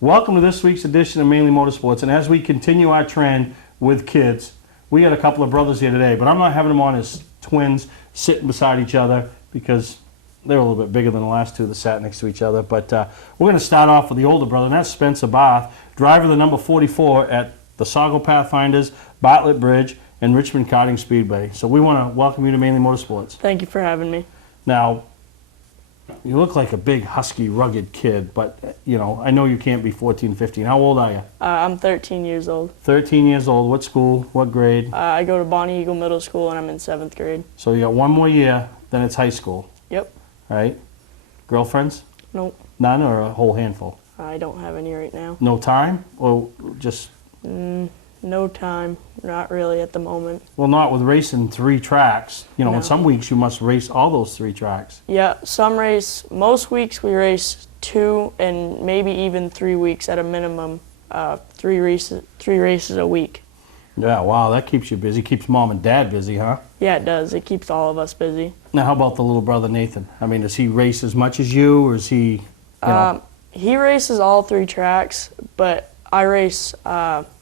Welcome to this week's edition of Mainly Motorsports, and as we continue our trend with kids, we got a couple of brothers here today, but I'm not having them on as twins sitting beside each other because they're a little bit bigger than the last two that sat next to each other. But we're going to start off with the older brother, and that's Spencer Barth, driver of the number 44 at the Saugo Pathfinders, Bartlett Bridge, and Richmond Karting Speedway. So we want to welcome you to Mainly Motorsports. Thank you for having me. Now, you look like a big, husky, rugged kid, but, you know, I know you can't be 14, 15. How old are you? I'm 13 years old. 13 years old. What school? What grade? I go to Bonnie Eagle Middle School, and I'm in 7th grade. So you got one more year, then it's high school. Yep. Right? Girlfriends? Nope. None, or a whole handful? I don't have any right now. No time? Or just... No time. Not really at the moment. Well, not with racing 3 tracks. You know, No. in some weeks you must race all those 3 tracks. Yeah, most weeks we race 2 and maybe even 3 weeks at a minimum. 3 races a week. Yeah, wow, that keeps you busy. Keeps mom and dad busy, huh? Yeah, it does. It keeps all of us busy. Now, how about the little brother Nathan? I mean, does he race as much as you, or is he, you know? He races all 3 tracks, but I race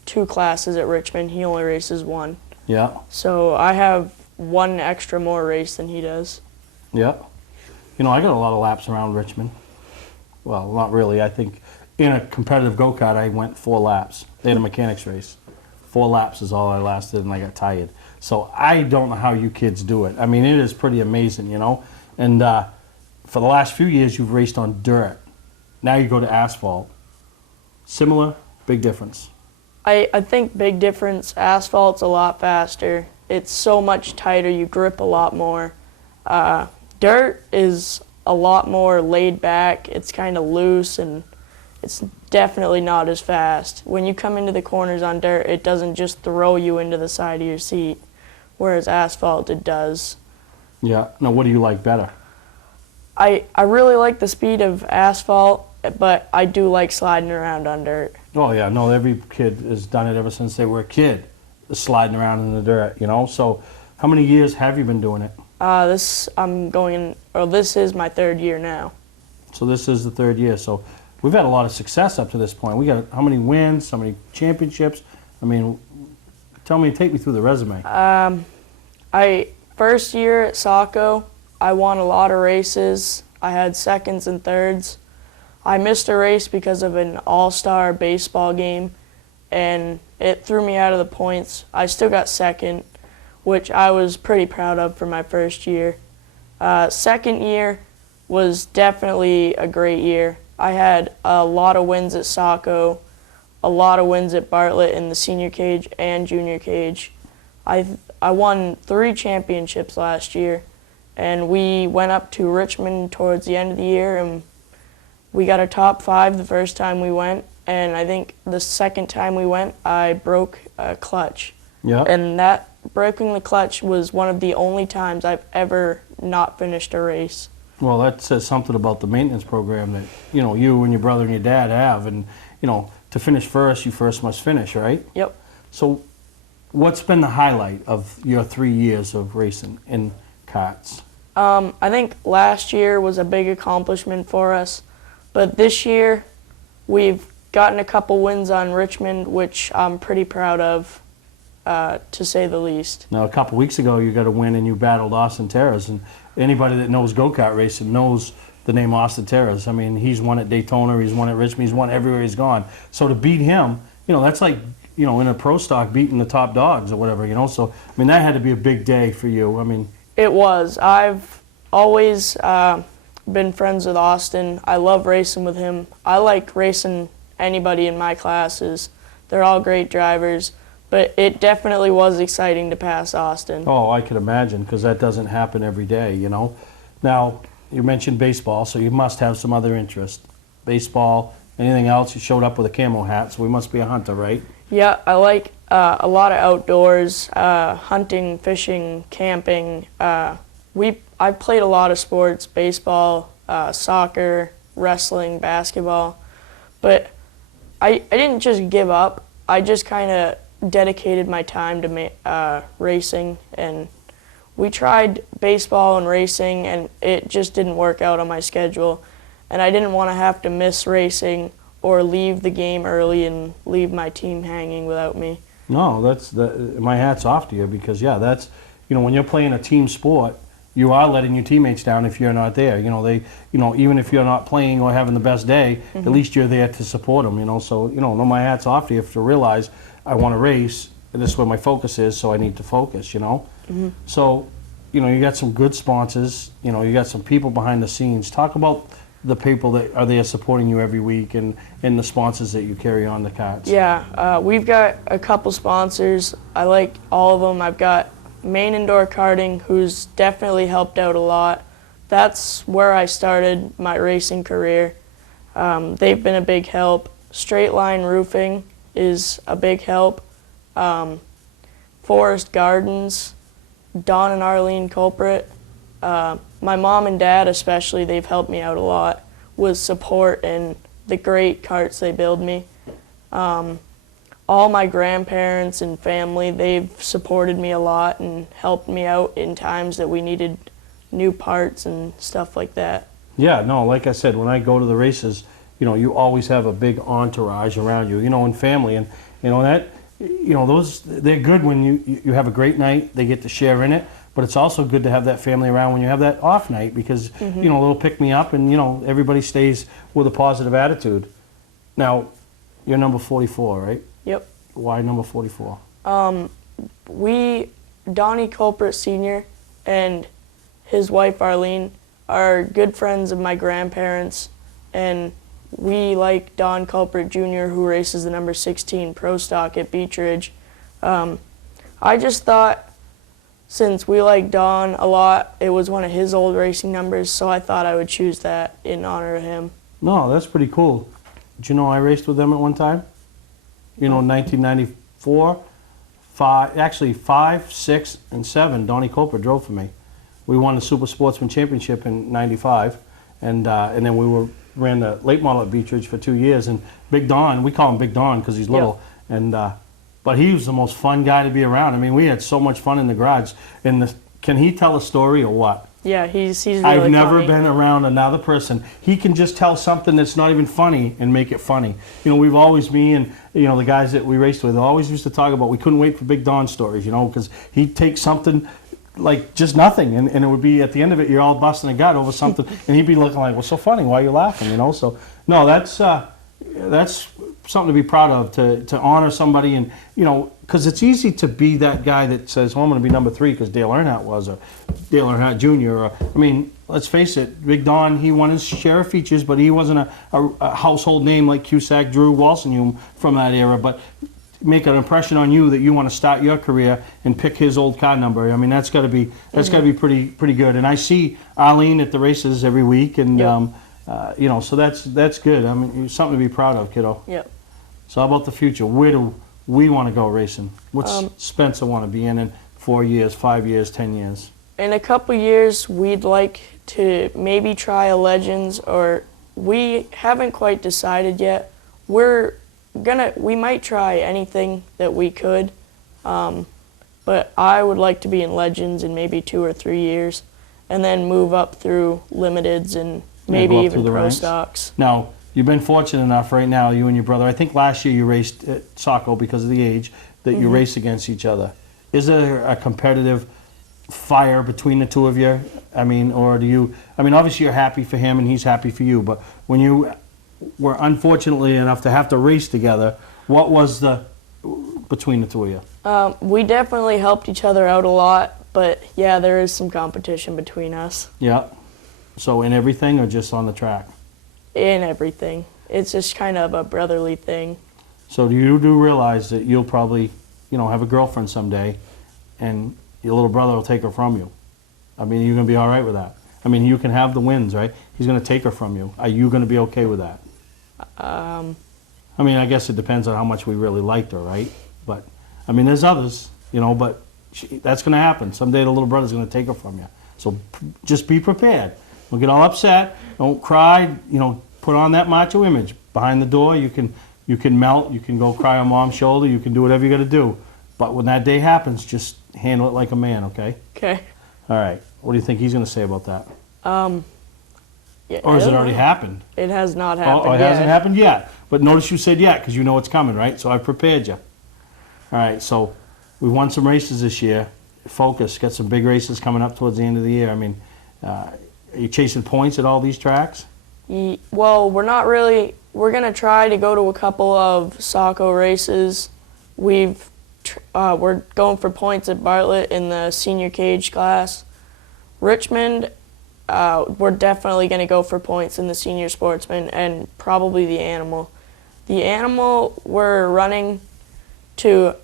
2 classes at Richmond. He only races 1. Yeah. So I have 1 extra more race than he does. Yeah. You know, I got a lot of laps around Richmond. Well, not really. I think in a competitive go-kart, I went 4 laps. They had a mechanics race. 4 laps is all I lasted, and I got tired. So I don't know how you kids do it. I mean, it is pretty amazing, you know. And for the last few years, you've raced on dirt. Now you go to asphalt. Similar, big difference. I think big difference. Asphalt's a lot faster. It's so much tighter. You grip a lot more. Dirt is a lot more laid back. It's kind of loose, and it's definitely not as fast. When you come into the corners on dirt, it doesn't just throw you into the side of your seat, whereas asphalt, it does. Yeah. Now, what do you like better? I really like the speed of asphalt, but I do like sliding around on dirt. Oh, yeah. No, every kid has done it ever since they were a kid, sliding around in the dirt, you know. So how many years have you been doing it? This is my 3rd year now. So this is the 3rd year. So we've had a lot of success up to this point. We got how many wins, how many championships? I mean, take me through the resume. First year at Saco, I won a lot of races. I had 2nds and 3rds. I missed a race because of an all-star baseball game, and it threw me out of the points. I still got 2nd, which I was pretty proud of for my first year. 2nd year was definitely a great year. I had a lot of wins at Saco, a lot of wins at Bartlett in the senior cage and junior cage. I won 3 championships last year, and we went up to Richmond towards the end of the year, and we got a top 5 the first time we went, and I think the second time we went, I broke a clutch. Yeah. And that breaking the clutch was one of the only times I've ever not finished a race. Well, that says something about the maintenance program that, you know, you and your brother and your dad have. And, you know, to finish first, you first must finish, right? Yep. So what's been the highlight of your 3 years of racing in karts? I think last year was a big accomplishment for us. But this year, we've gotten a couple wins on Richmond, which I'm pretty proud of, to say the least. Now, a couple weeks ago, you got a win and you battled Austin Terras. And anybody that knows go-kart racing knows the name Austin Terras. I mean, he's won at Daytona, he's won at Richmond, he's won everywhere he's gone. So to beat him, you know, that's like, you know, in a pro stock beating the top dogs or whatever, you know. So, I mean, that had to be a big day for you. I mean, It was. I've always been friends with Austin. I love racing with him. I like racing anybody in my classes. They're all great drivers, but it definitely was exciting to pass Austin. oh, I could imagine, because that doesn't happen every day, you know. Now, you mentioned baseball, so you must have some other interest. Baseball, anything else? You showed up with a camo hat, so we must be a hunter, right? Yeah, I like a lot of outdoors, hunting, fishing, camping. I've played a lot of sports, baseball, soccer, wrestling, basketball, but I didn't just give up. I just kind of dedicated my time to racing, and we tried baseball and racing, and it just didn't work out on my schedule, and I didn't want to have to miss racing or leave the game early and leave my team hanging without me. No, my hat's off to you because, yeah, that's, when you're playing a team sport, you are letting your teammates down if you're not there. Even if you're not playing or having the best day, at least you're there to support them, So, no, my hat's off to you to realize I want to race, and this is where my focus is, so I need to focus, So, you got some good sponsors, you got some people behind the scenes. Talk about the people that are there supporting you every week and the sponsors that you carry on the carts. Yeah, we've got a couple sponsors. I like all of them. I've got Main Indoor Karting, who's definitely helped out a lot. That's where I started my racing career. They've been a big help. Straight Line Roofing is a big help. Forest Gardens, Don and Arlene Culprit. My mom and dad especially, they've helped me out a lot with support and the great carts they build me. All my grandparents and family, they've supported me a lot and helped me out in times that we needed new parts and stuff like that. Yeah, no, like I said, when I go to the races, you always have a big entourage around you, and family, and those, they're good when you have a great night, they get to share in it, but it's also good to have that family around when you have that off night because, a little pick me up and, everybody stays with a positive attitude. Now, you're number 44, right? Yep. Why number 44? Donnie Culprit Sr. and his wife Arlene are good friends of my grandparents, and we like Don Culprit Jr., who races the number 16 Pro Stock at Beech Ridge. I just thought, since we like Don a lot, it was one of his old racing numbers, so I thought I would choose that in honor of him. No, that's pretty cool. Did you know I raced with them at one time? 1994, 5, 6, and 7, Donnie Culprit drove for me. We won the Super Sportsman Championship in '95, and then we ran the late model at Beech Ridge for 2 years. And Big Don, we call him Big Don because he's little, but he was the most fun guy to be around. I mean, we had so much fun in the garage. Can he tell a story or what? Yeah, he's really I've never funny. been around another person. He can just tell something that's not even funny and make it funny. We've always, me and the guys that we raced with, always used to talk about we couldn't wait for Big Don stories, because he'd take something like just nothing, and it would be at the end of it, you're all busting a gut over something, and he'd be looking like, "What's so funny? Why are you laughing?" So no, that's something to be proud of, to honor somebody, and because it's easy to be that guy that says, "Oh, I'm going to be number 3 because Dale Earnhardt was," or Dale Earnhardt Jr. Or I mean, let's face it, Big Don, he won his share of features, but he wasn't a household name like Cusack, Drew, Walsingham from that era, but make an impression on you that you want to start your career and pick his old car number. I mean, that's got to be pretty good. And I see Arlene at the races every week, and so that's good. I mean, something to be proud of, kiddo. Yep. So how about the future? Where do we want to go racing? What's Spencer want to be in 4 years, 5 years, 10 years? In a couple years, we'd like to maybe try a Legends, or we haven't quite decided yet. We might try anything that we could, but I would like to be in Legends in maybe 2 or 3 years, and then move up through Limiteds and maybe even Pro Stocks. Now, you've been fortunate enough right now, you and your brother. I think last year you raced at Saco because of the age that you race against each other. Is there a competitive fire between the two of you? I mean, or do you? I mean, obviously you're happy for him and he's happy for you, but when you were unfortunately enough to have to race together, what was between the two of you? We definitely helped each other out a lot, but yeah, there is some competition between us. Yeah. So in everything or just on the track? In everything. It's just kind of a brotherly thing. So you do realize that you'll probably, have a girlfriend someday and your little brother will take her from you. I mean, you're going to be all right with that. I mean, you can have the wins, right? He's going to take her from you. Are you going to be okay with that? I mean, I guess it depends on how much we really liked her, right? But, I mean, there's others, but that's going to happen. Someday the little brother's going to take her from you. So just be prepared. Don't get all upset. Don't cry. Put on that macho image. Behind the door, you can melt. You can go cry on mom's shoulder. You can do whatever you got to do. But when that day happens, just handle it like a man, okay? Okay. All right. What do you think he's going to say about that? Yeah, Or has it already happened? It has not happened Oh, it yet. hasn't happened yet. But notice you said yeah, because you know it's coming, right? So I've prepared you. All right, so we won some races this year. Focus, got some big races coming up towards the end of the year. I mean, are you chasing points at all these tracks? Well, we're not really. We're going to try to go to a couple of Saco races. We're going for points at Bartlett in the senior cage class. Richmond, we're definitely going to go for points in the senior sportsman and probably the animal. The animal, we're running to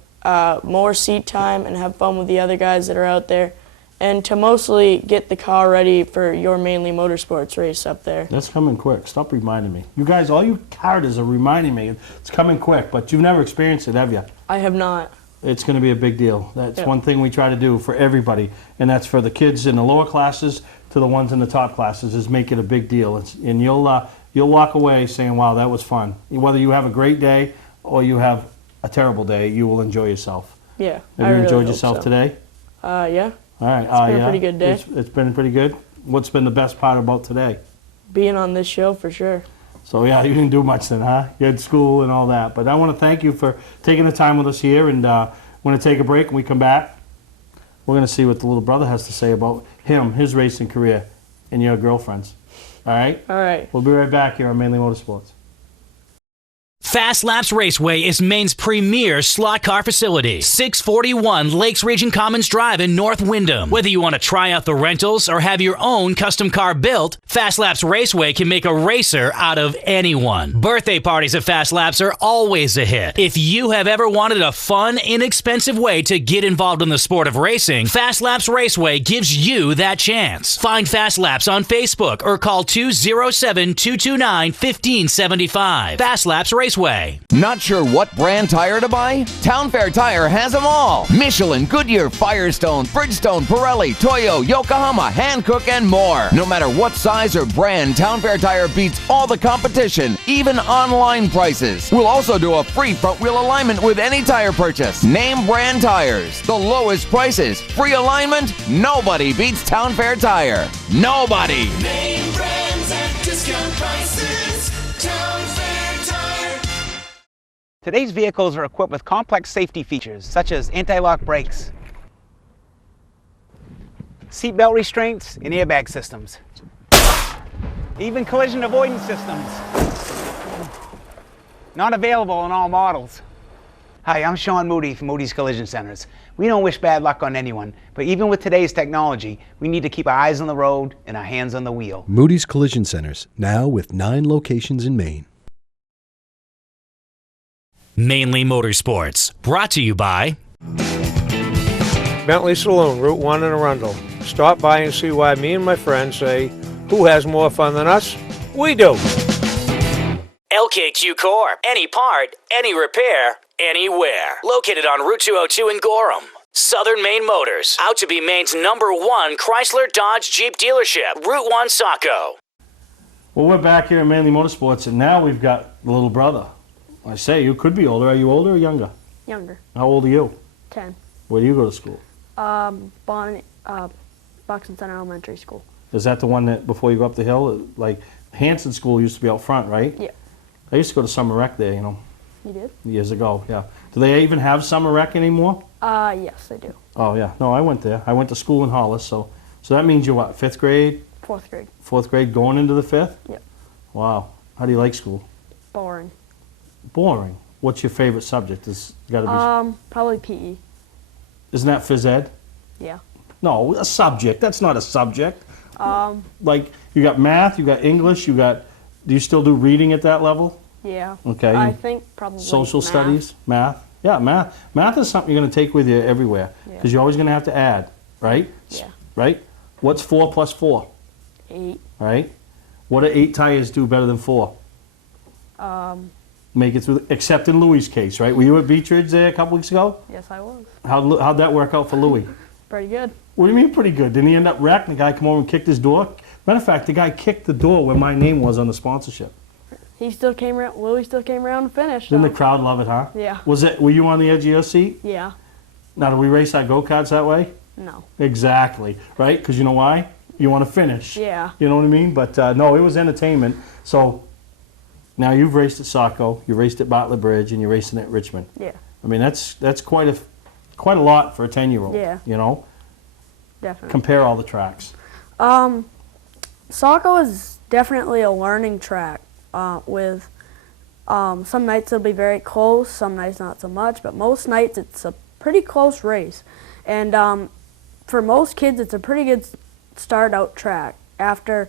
more seat time and have fun with the other guys that are out there, and to mostly get the car ready for your Mainly Motorsports race up there. That's coming quick. Stop reminding me. You guys, all you carters are reminding me. It's coming quick, but you've never experienced it, have you? I have not. It's going to be a big deal. That's Yep. one thing we try to do for everybody, and that's for the kids in the lower classes to the ones in the top classes, is make it a big deal. And you'll walk away saying, wow, that was fun. Whether you have a great day or you have a terrible day, you will enjoy yourself. Yeah. Have you enjoyed yourself today? Yeah. All right. It's been a pretty good day. It's been pretty good. What's been the best part about today? Being on this show for sure. So yeah, you didn't do much then, huh? You had school and all that. But I want to thank you for taking the time with us here, and we're going to take a break. When we come back, we're going to see what the little brother has to say about him, his racing career, and your girlfriends. All right? All right. We'll be right back here on Mainly Motorsports. Fast Laps Raceway is Maine's premier slot car facility. 641 Lakes Region Commons Drive in North Windham. Whether you want to try out the rentals or have your own custom car built, Fast Laps Raceway can make a racer out of anyone. Birthday parties at Fast Laps are always a hit. If you have ever wanted a fun, inexpensive way to get involved in the sport of racing, Fast Laps Raceway gives you that chance. Find Fast Laps on Facebook or call 207-229-1575. Fast Laps Raceway. Not sure what brand tire to buy? Town Fair Tire has them all. Michelin, Goodyear, Firestone, Bridgestone, Pirelli, Toyo, Yokohama, Hankook, and more. No matter what size or brand, Town Fair Tire beats all the competition, even online prices. We'll also do a free front wheel alignment with any tire purchase. Name brand tires, the lowest prices, free alignment. Nobody beats Town Fair Tire. Nobody. Name brands at discount prices. Town Fair Tire. Today's vehicles are equipped with complex safety features such as anti-lock brakes, seatbelt restraints, and airbag systems. Even collision avoidance systems. Not available on all models. Hi, I'm Sean Moody from Moody's Collision Centers. We don't wish bad luck on anyone, but even with today's technology, we need to keep our eyes on the road and our hands on the wheel. Moody's Collision Centers, now with 9 locations in Maine. Mainly Motorsports, brought to you by Bentley Saloon, Route 1 in Arundel. Stop by and see why me and my friends say, who has more fun than us? We do. LKQ Corp. Any part, any repair, anywhere. Located on Route 202 in Gorham. Southern Maine Motors, out to be Maine's #1 Chrysler Dodge Jeep dealership. Route 1 Saco. Well, we're back here at Mainly Motorsports, and now we've got the little brother. I say, you could be older. Are you older or younger? Younger. How old are you? 10. Where do you go to school? Bonnet, Buxton Center Elementary School. Is that the one that, before you go up the hill, like Hanson School used to be out front, right? Yeah. I used to go to summer rec there, you know, You did? years ago, yeah. Do they even have summer rec anymore? Yes, they do. Oh, yeah. No, I went there. I went to school in Hollis, so that means you're what, 5th grade, 4th grade. 4th grade, going into the 5th? Yep. Wow. How do you like school? Boring. Boring. What's your favorite subject? It's got to be. Probably PE. Isn't that phys ed? Yeah. No, a subject. That's not a subject. Like you got math, you got English, you got. Do you still do reading at that level? Yeah. Okay. I think probably Social math. studies, math. Yeah, math. Math is something you're going to take with you everywhere because Yeah. you're always going to have to add, right? Yeah. Right. What's 4 plus 4? 8. Right. What do 8 tires do better than 4? Make it through, except in Louis' case, right? Were you at Beach Ridge there a couple weeks ago? Yes, I was. How'd that work out for Louis? Pretty good. What do you mean pretty good? Didn't he end up wrecked? The guy come over and kicked his door? Matter of fact, the guy kicked the door where my name was on the sponsorship. He still came around. Louis still came around and finished. Didn't so. the crowd love it, huh? Yeah. Were you on the edge of your seat? Yeah. Now, do we race our go-karts that way? No. Exactly, right? Because you know why? You want to finish. Yeah. You know what I mean? But no, it was entertainment. So Now you've raced at Saco, you raced at Bartlett Bridge, and you're racing at Richmond. Yeah, I mean, that's quite a lot for a 10-year-old. Yeah. You know, definitely. compare all the tracks. Saco is definitely a learning track with some nights it'll be very close, some nights not so much, but most nights it's a pretty close race. And for most kids, it's a pretty good start out track. After,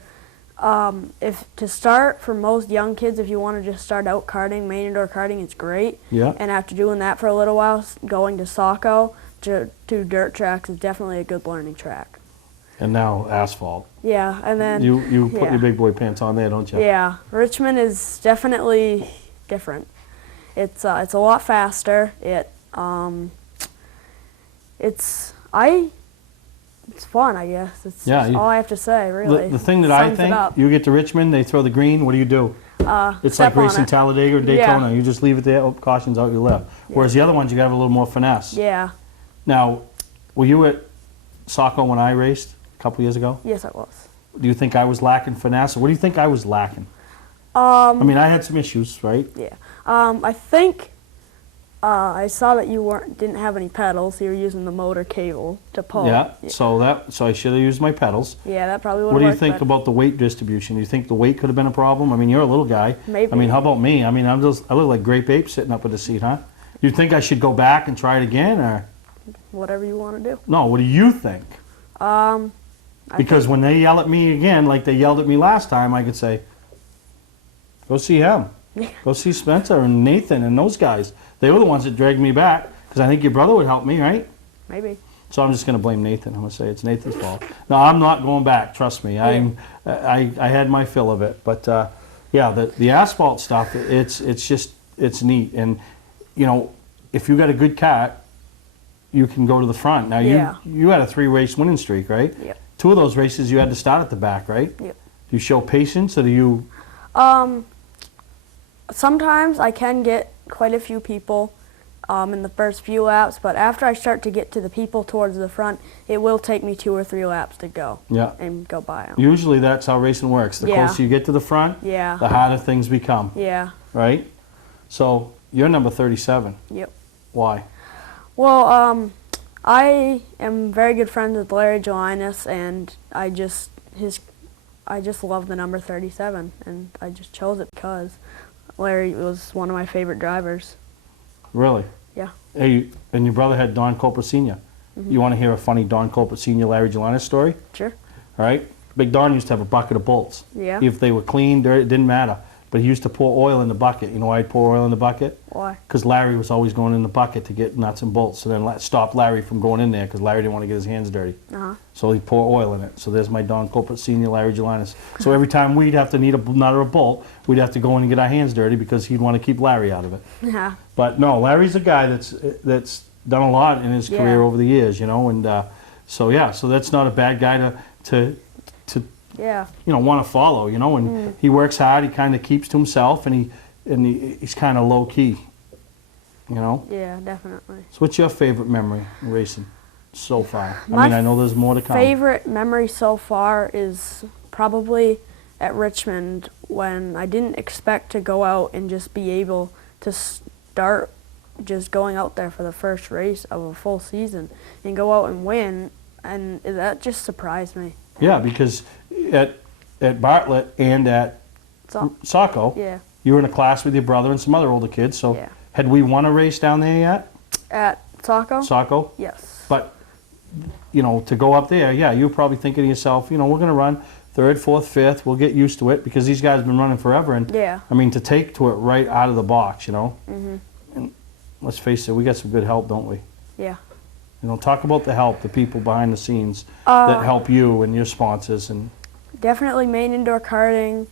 if to start for most young kids, if you want to just start out karting, main indoor karting, it's great. Yeah. And after doing that for a little while, going to Saco to dirt tracks is definitely a good learning track. And now asphalt. Yeah, and then You put yeah. your big boy pants on there, don't you? Yeah, Richmond is definitely different. It's a lot faster. It's fun, I guess. It's Yeah, just all I have to say, really. The thing that I Sums it think, up. you get to Richmond, they throw the green, what do? It's Step like on racing it. Talladega or Daytona. Yeah. You just leave it there, oh, caution's out, you left. Whereas the other ones, you got to have a little more finesse. Yeah. Now, were you at Saco when I raced a couple years ago? Yes, I was. Do you think I was lacking finesse? What do you think I was lacking? I mean, I had some issues, right? Yeah. I think I saw that you didn't have any pedals. You were using the motor cable to pull. Yeah. So I should have used my pedals. Yeah, that probably would. What do you think about the weight distribution? Do you think the weight could have been a problem? I mean, you're a little guy. Maybe. I mean, how about me? I mean, I look like Grape Ape sitting up with the seat, huh? You think I should go back and try it again, or Whatever you want to do. no? What do you think? Because when they yell at me again, like they yelled at me last time, I could say, go see him. Go see Spencer and Nathan and those guys. They were the ones that dragged me back, because I think your brother would help me, right? Maybe. So I'm just going to blame Nathan. I'm going to say it's Nathan's fault. No, I'm not going back. Trust me. I had my fill of it. But yeah, the asphalt stuff, it's neat. And you know, if you got a good cat, you can go to the front. Now Yeah. you had a 3-race winning streak, right? Yep. 2 of those races you had to start at the back, right? Yep. Do you show patience, or do you? Sometimes I can get quite a few people in the first few laps, but after I start to get to the people towards the front, it will take me 2 or 3 laps to go. Yeah. And go by them. Usually that's how racing works. The Yeah. closer you get to the front, Yeah. the harder things become, Yeah. right? So you're number 37. Yep. Why? Well, I am very good friends with Larry Gelinas, and I just love the number 37, and I just chose it because Larry was one of my favorite drivers. Really? Yeah. Hey, and your brother had Don Culper Sr. Mm-hmm. You want to hear a funny Don Culper Sr. Larry Gelinas story? Sure. All right? Big Don used to have a bucket of bolts. Yeah. If they were clean, dirty, it didn't matter. But he used to pour oil in the bucket. You know why he'd pour oil in the bucket? Why? Because Larry was always going in the bucket to get nuts and bolts. So then stopped Larry from going in there because Larry didn't want to get his hands dirty. Uh-huh. So he'd pour oil in it. So there's my Don Culper Sr. Larry Gelinas. So every time we'd have to need a nut or a bolt, we'd have to go in and get our hands dirty because he'd want to keep Larry out of it. Yeah. But no, Larry's a guy that's done a lot in his career Yeah. over the years, you know, and so yeah, so that's not a bad guy to Yeah. you know, want to follow, you know, and he works hard. He kind of keeps to himself, and he's kind of low key, you know. Yeah, definitely. So what's your favorite memory in racing so far? I My mean, I know there's more to come. Favorite memory so far is probably at Richmond when I didn't expect to go out and just be able to start just going out there for the first race of a full season and go out and win, and that just surprised me. Yeah, because at Bartlett and at So, Saco, yeah. you were in a class with your brother and some other older kids. So Yeah. had we won a race down there yet? At Saco? Saco? Yes. But, you know, to go up there, yeah, you're probably thinking to yourself, you know, we're going to run 3rd, 4th, 5th. We'll get used to it because these guys have been running forever. And Yeah. I mean, to take to it right out of the box, you know. And let's face it, we got some good help, don't we? Yeah. You know, talk about the help, the people behind the scenes that help you and your sponsors. And Definitely main indoor karting,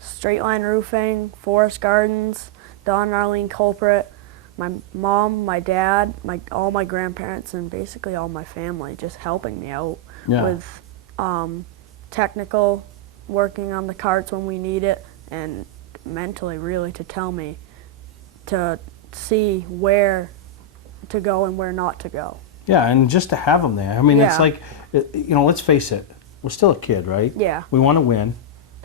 straight line roofing, Forest Gardens, Don and Arlene Culprit, my mom, my dad, all my grandparents, and basically all my family just helping me out Yeah. with technical, working on the carts when we need it, and mentally really to tell me to see where to go and where not to go. yeah, and just to have them there. I mean, it's Yeah. like, you know, let's face it, we're still a kid, right? Yeah. We want to win,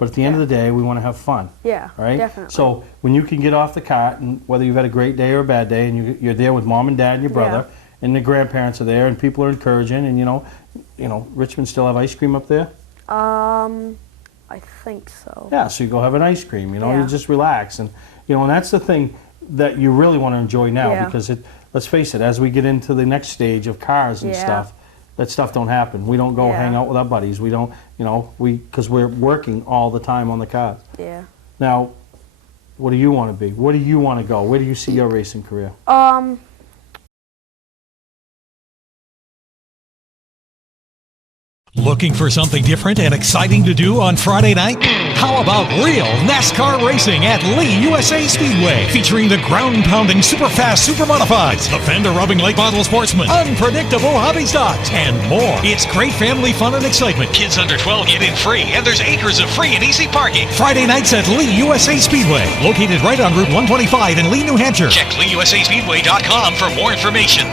but at the end of the day, we want to have fun. Yeah, Right? definitely. So when you can get off the cart, and whether you've had a great day or a bad day, and you're there with mom and dad and your brother, and the grandparents are there, and people are encouraging, and you know, Richmond still have ice cream up there? I think so. Yeah, so you go have an ice cream, you Yeah. you just relax. And, and that's the thing that you really want to enjoy now Yeah. because let's face it, as we get into the next stage of cars and Yeah. stuff, that stuff don't happen. We don't go Yeah. hang out with our buddies. We don't, because we're working all the time on the cars. Yeah. Now, what do you want to be? What do you want to go? Where do you see your racing career? Looking for something different and exciting to do on Friday night? How about real NASCAR racing at Lee USA Speedway, featuring the ground-pounding, super-fast, super-modifieds, the fender-rubbing late model sportsman, unpredictable hobby stocks, and more. It's great family fun and excitement. Kids under 12 get in free, and there's acres of free and easy parking. Friday nights at Lee USA Speedway, located right on Route 125 in Lee, New Hampshire. Check LeeUSASpeedway.com for more information.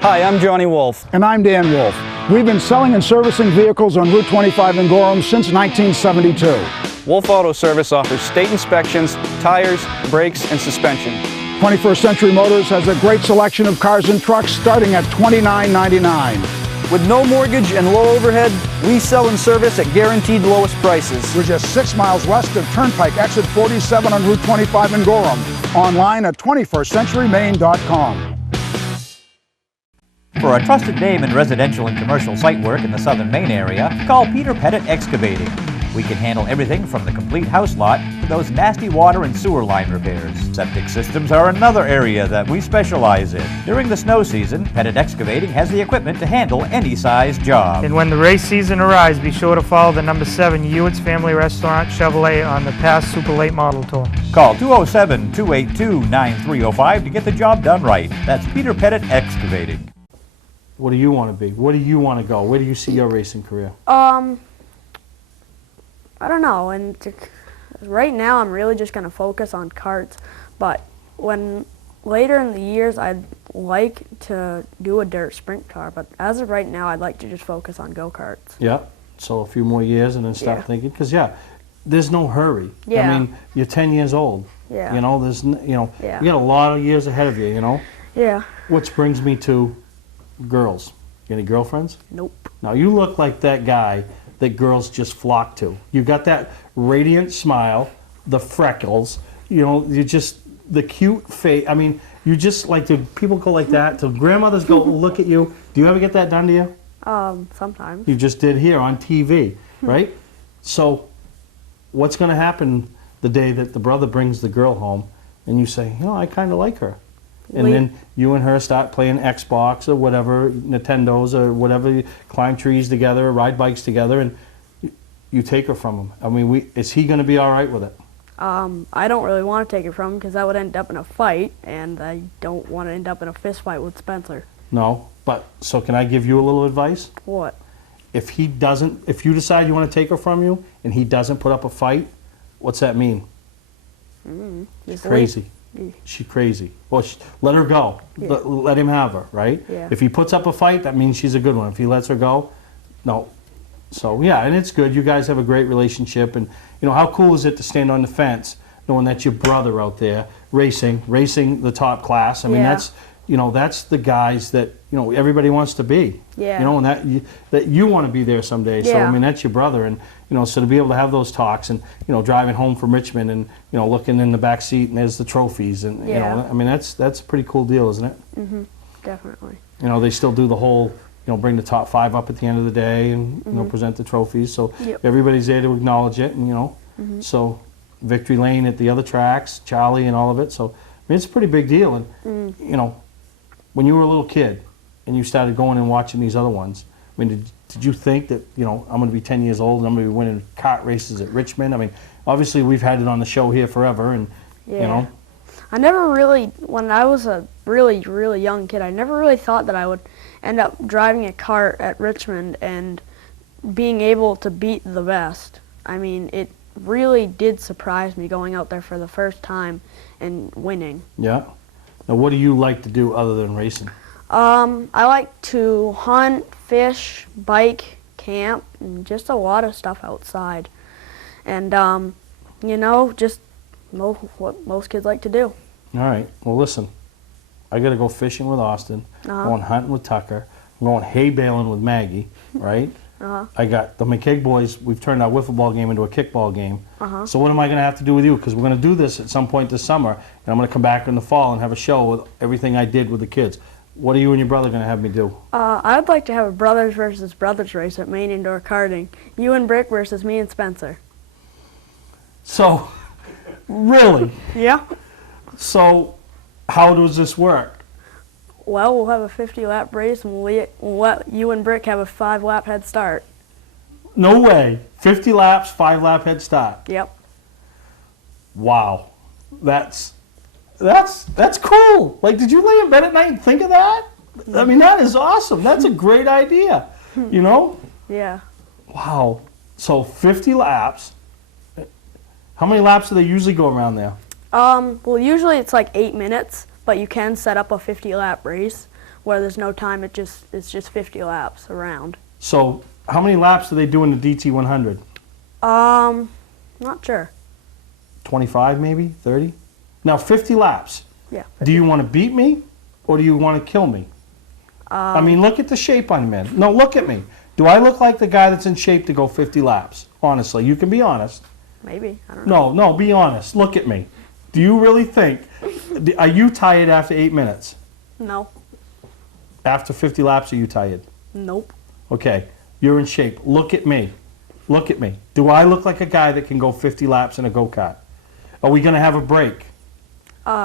Hi, I'm Johnny Wolf. And I'm Dan Wolf. We've been selling and servicing vehicles on Route 25 in Gorham since 1972. Wolf Auto Service offers state inspections, tires, brakes, and suspension. 21st Century Motors has a great selection of cars and trucks starting at $29.99. With no mortgage and low overhead, we sell and service at guaranteed lowest prices. We're just 6 miles west of Turnpike, exit 47 on Route 25 in Gorham. Online at 21stcenturymaine.com. For a trusted name in residential and commercial site work in the southern Maine area, call Peter Pettit Excavating. We can handle everything from the complete house lot to those nasty water and sewer line repairs. Septic systems are another area that we specialize in. During the snow season, Pettit Excavating has the equipment to handle any size job. And when the race season arrives, be sure to follow the number 7 Hewitt's Family Restaurant Chevrolet on the past Super Late Model Tour. Call 207-282-9305 to get the job done right. That's Peter Pettit Excavating. What do you want to be? Where do you want to go? Where do you see your racing career? I don't know, and right now I'm really just going to focus on karts, but when later in the years I'd like to do a dirt sprint car, but as of right now I'd like to just focus on go-karts. Yeah, so a few more years and then start thinking, because there's no hurry. Yeah. I mean, you're 10 years old. Yeah. There's, you got a lot of years ahead of you, Yeah. Which brings me to girls. You any girlfriends? Nope. Now, you look like that guy that girls just flock to. You got that radiant smile, the freckles, you're just the cute face. I mean, you just like to, people go like that, till grandmothers go look at you. Do you ever get that done to you? Sometimes. You just did here on TV, right? So, what's going to happen the day that the brother brings the girl home and you say, I kind of like her? And then you and her start playing Xbox or whatever, Nintendos or whatever, you climb trees together, ride bikes together, and you take her from him. I mean, is he going to be all right with it? I don't really want to take it from him because that would end up in a fight, and I don't want to end up in a fist fight with Spencer. No, but so can I give you a little advice? What? If you decide you want to take her from you and he doesn't put up a fight, what's that mean? She's crazy. She's crazy. Well, let her go. Yeah. Let him have her, right? Yeah. If he puts up a fight, that means she's a good one. If he lets her go, no. So, and it's good. You guys have a great relationship. And, how cool is it to stand on the fence knowing that's your brother out there racing the top class? I mean, that's the guys that, everybody wants to be. Yeah. And that you want to be there someday. So, Yeah. I mean, that's your brother. And, so to be able to have those talks and, driving home from Richmond and, looking in the back seat and there's the trophies and, I mean, that's a pretty cool deal, isn't it? Mm-hmm. Definitely. They still do the whole, bring the top 5 up at the end of the day and, present the trophies. So everybody's there to acknowledge it and, so Victory Lane at the other tracks, Charlie and all of it. So, I mean, it's a pretty big deal. And, when you were a little kid and you started going and watching these other ones, I mean, did you think that, I'm going to be 10 years old and I'm going to be winning kart races at Richmond? I mean, obviously we've had it on the show here forever and, I never really, when I was a really, really young kid, I never really thought that I would end up driving a kart at Richmond and being able to beat the best. I mean, it really did surprise me going out there for the first time and winning. Yeah. Now, what do you like to do other than racing? I like to hunt, fish, bike, camp and just a lot of stuff outside. And, just what most kids like to do. All right. Well, listen. I got to go fishing with Austin. Going hunting with Tucker. I'm going hay baling with Maggie, right? I got the McKeag boys. We've turned our wiffle ball game into a kickball game. So what am I going to have to do with you? Because we're going to do this at some point this summer, and I'm going to come back in the fall and have a show with everything I did with the kids. What are you and your brother going to have me do? I'd like to have a brothers versus brothers race at Maine Indoor Karting. You and Brick versus me and Spencer. So, really? Yeah. So, how does this work? Well, we'll have a 50-lap race, and we'll let you and Brick have a 5-lap head start. No way. 50 laps, 5-lap head start. Yep. Wow. That's cool. Like, did you lay in bed at night and think of that? I mean, that is awesome. That's a great idea. You know? Yeah. Wow. So 50 laps. How many laps do they usually go around there? Well, usually it's like 8 minutes, but you can set up a 50-lap race where there's no time. It's just 50 laps around. So how many laps do they do in the DT 100? Not sure. 25 maybe? 30? Now 50 laps. Yeah. Do you want to beat me or do you want to kill me? I mean, look at the shape on you, man. No, look at me. Do I look like the guy that's in shape to go 50 laps? Honestly, you can be honest. Maybe. I don't know. No, be honest. Look at me. Do you really think, are you tired after 8 minutes? No. After 50 laps, are you tired? Nope. Okay, you're in shape. Look at me. Look at me. Do I look like a guy that can go 50 laps in a go-kart? Are we going to have a break?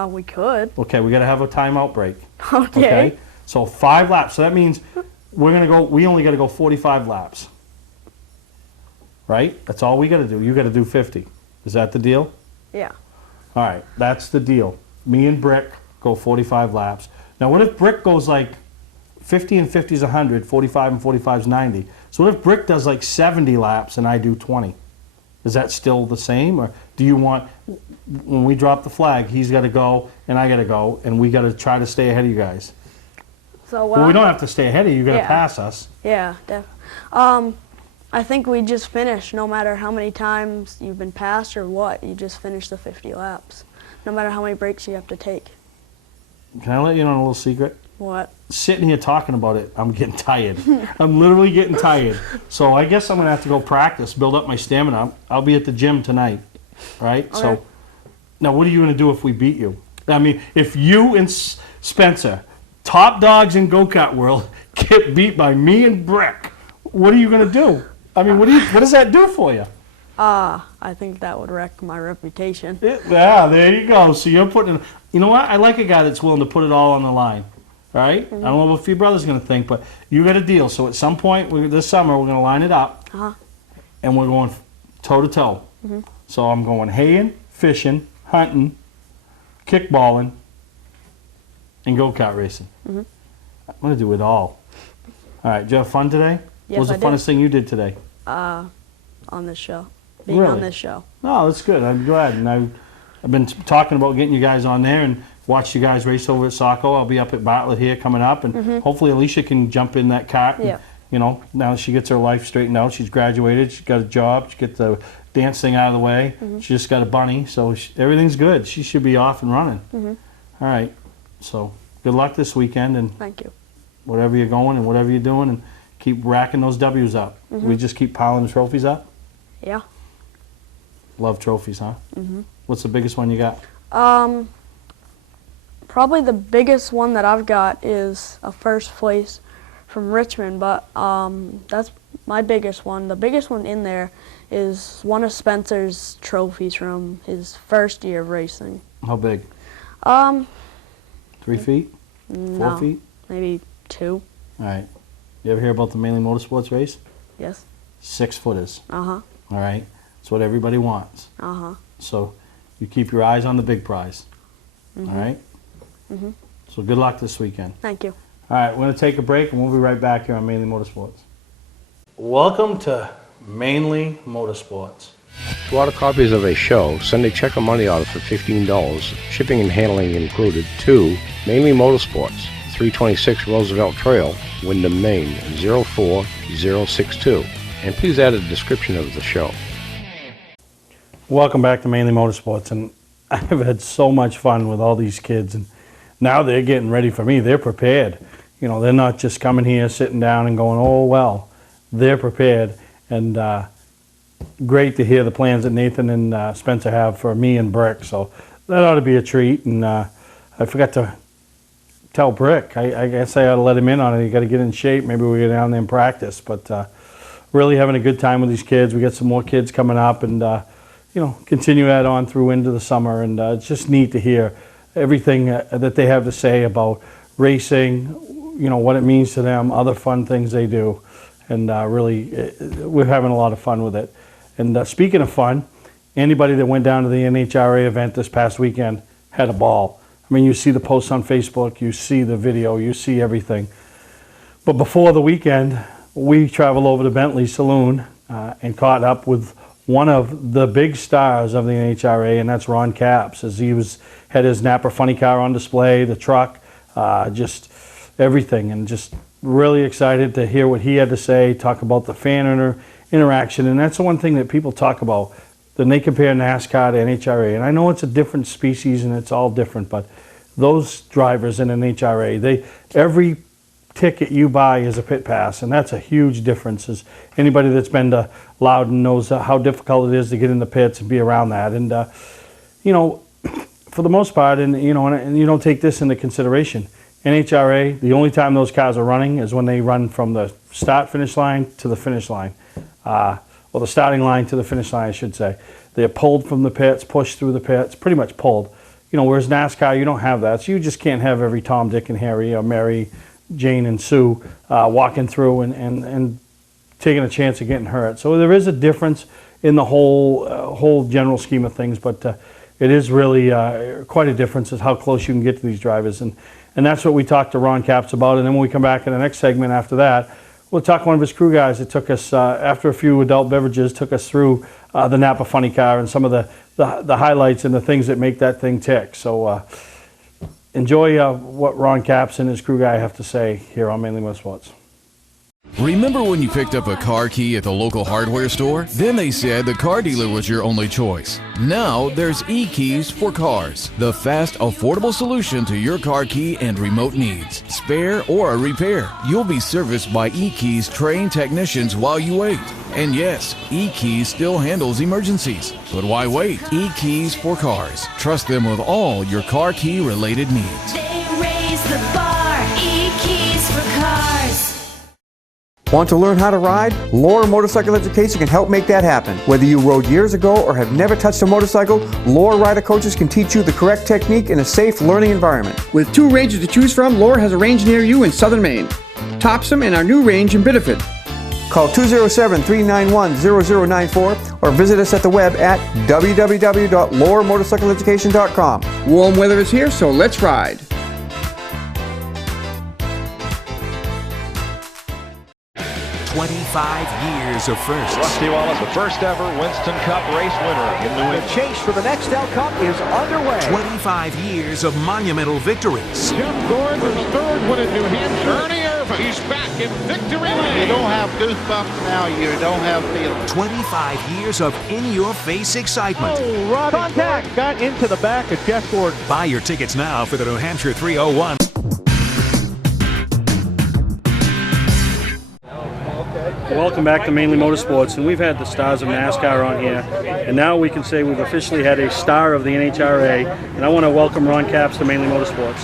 We could. Okay, we got to have a timeout break. Okay. So 5 laps. So that means we only got to go 45 laps. Right? That's all we got to do. You got to do 50. Is that the deal? Yeah. All right, that's the deal. Me and Brick go 45 laps. Now, what if Brick goes like 50 and 50 is 100, 45 and 45 is 90? So what if Brick does like 70 laps and I do 20? Is that still the same? Or do you want, when we drop the flag, he's got to go and I got to go, and we got to try to stay ahead of you guys? So Well, we don't have to stay ahead of you. You got to pass us. Yeah, definitely. I think we just finish, no matter how many times you've been passed or what, you just finish the 50 laps, no matter how many breaks you have to take. Can I let you in on a little secret? What? Sitting here talking about it, I'm getting tired. I'm literally getting tired. So I guess I'm going to have to go practice, build up my stamina. I'll be at the gym tonight, right? Okay. So now what are you going to do if we beat you? I mean, if you and Spencer, top dogs in go-kart world, get beat by me and Brick, what are you going to do? I mean, what does that do for you? I think that would wreck my reputation. Yeah, there you go. So you're putting, you know what? I like a guy that's willing to put it all on the line, right? I don't know what your brother's going to think, but you got a deal. So at some point this summer, we're going to line it up, and we're going toe-to-toe. So I'm going haying, fishing, hunting, kickballing, and go-kart racing. I'm going to do it all. All right, did you have fun today? Yes, what was the funnest thing you did today? On this show. Being on Really? this show. No, that's good. I'm glad. And I've been talking about getting you guys on there and watch you guys race over at Saco. I'll be up at Bartlett here coming up, and hopefully Alicia can jump in that cart. And, Yeah. you know, now that she gets her life straightened out, she's graduated, she's got a job, she gets the dance thing out of the way. She just got a bunny, so everything's good. She should be off and running. All right. So good luck this weekend, and Thank you. whatever you're going and whatever you're doing, and keep racking those W's up. We just keep piling the trophies up. Yeah. Love trophies, huh? What's the biggest one you got? Probably the biggest one that I've got is a first place from Richmond, but that's my biggest one. The biggest one in there is one of Spencer's trophies from his first year of racing. How big? 3 feet? 4 No, feet? maybe 2. All right. You ever hear about the Mainely Motorsports race? Yes. 6-footers. Uh-huh. All right. That's what everybody wants. Uh-huh. So you keep your eyes on the big prize. All right? So good luck this weekend. Thank you. All right, we're going to take a break, and we'll be right back here on Mainly Motorsports. Welcome to Mainly Motorsports. To order copies of a show, send a check or money order for $15, shipping and handling included, to Mainly Motorsports, 326 Roosevelt Trail, Windham, Maine 04062. And please add a description of the show. Welcome back to Mainly Motorsports, and I've had so much fun with all these kids, and now they're getting ready for me. They're prepared. You know, they're not just coming here, sitting down and going, oh, well. They're prepared, and great to hear the plans that Nathan and Spencer have for me and Brick, so that ought to be a treat. And I forgot to tell Brick, I guess I ought to let him in on it. You got to get in shape. Maybe we'll get down there and practice, but really having a good time with these kids. We got some more kids coming up, and you know, continue that on through into the summer, and it's just neat to hear everything that they have to say about racing, you know, what it means to them, other fun things they do, and really we're having a lot of fun with it. And speaking of fun, anybody that went down to the NHRA event this past weekend had a ball. I mean, you see the posts on Facebook, you see the video, you see everything. But before the weekend, we traveled over to Bentley Saloon and caught up with one of the big stars of the NHRA, and that's Ron Capps, as he had his Napa funny car on display, the truck, just everything, and just really excited to hear what he had to say, talk about the fan interaction. And that's the one thing that people talk about, then they compare NASCAR to NHRA, and I know it's a different species and it's all different, but those drivers in NHRA, every ticket you buy is a pit pass, and that's a huge difference. As anybody that's been to Loudon knows how difficult it is to get in the pits and be around that. And you know, for the most part, and you know, and you don't take this into consideration, NHRA, the only time those cars are running is when they run from the start-finish line to the finish line, or the starting line to the finish line, I should say. They're pulled from the pits, pushed through the pits, pretty much pulled. You know, whereas NASCAR, you don't have that, so you just can't have every Tom, Dick, and Harry, or Mary, Jane, and Sue walking through and taking a chance of getting hurt. So there is a difference in the whole general scheme of things, but it is really quite a difference as how close you can get to these drivers. And that's what we talked to Ron Capps about. And then when we come back in the next segment after that, we'll talk to one of his crew guys that took us, after a few adult beverages, took us through the Napa funny car and some of the highlights and the things that make that thing tick. So enjoy what Ron Capps and his crew guy have to say here on Mainly Motorsports. Remember when you picked up a car key at the local hardware store? Then they said the car dealer was your only choice. Now there's eKeys for Cars, the fast, affordable solution to your car key and remote needs. Spare or a repair, you'll be serviced by eKeys trained technicians while you wait. And yes, eKeys still handles emergencies. But why wait? eKeys for Cars. Trust them with all your car key related needs. They raise the bar. E-keys for cars. Want to learn how to ride? Lohr Motorcycle Education can help make that happen. Whether you rode years ago or have never touched a motorcycle, Lohr rider coaches can teach you the correct technique in a safe learning environment. With 2 ranges to choose from, Lohr has a range near you in southern Maine, Topsom, and our new range in Biddeford. Call 207-391-0094 or visit us at the web at www.lohrmotorcycleeducation.com. Warm weather is here, so let's ride. 25 years of firsts. Rusty Wallace, the first ever Winston Cup race winner in New England. The chase for the Nextel Cup is underway. 25 years of monumental victories. Jim Gordon's third win at New Hampshire. Ernie Irvin, he's back in victory lane. You don't have goosebumps now, you don't have feelings. 25 years of in-your-face excitement. Oh, Robbie Contact got into the back of Jeff Gordon. Buy your tickets now for the New Hampshire 301. Welcome back to Mainly Motorsports, and we've had the stars of NASCAR on here, and now we can say we've officially had a star of the NHRA, and I want to welcome Ron Capps to Mainly Motorsports.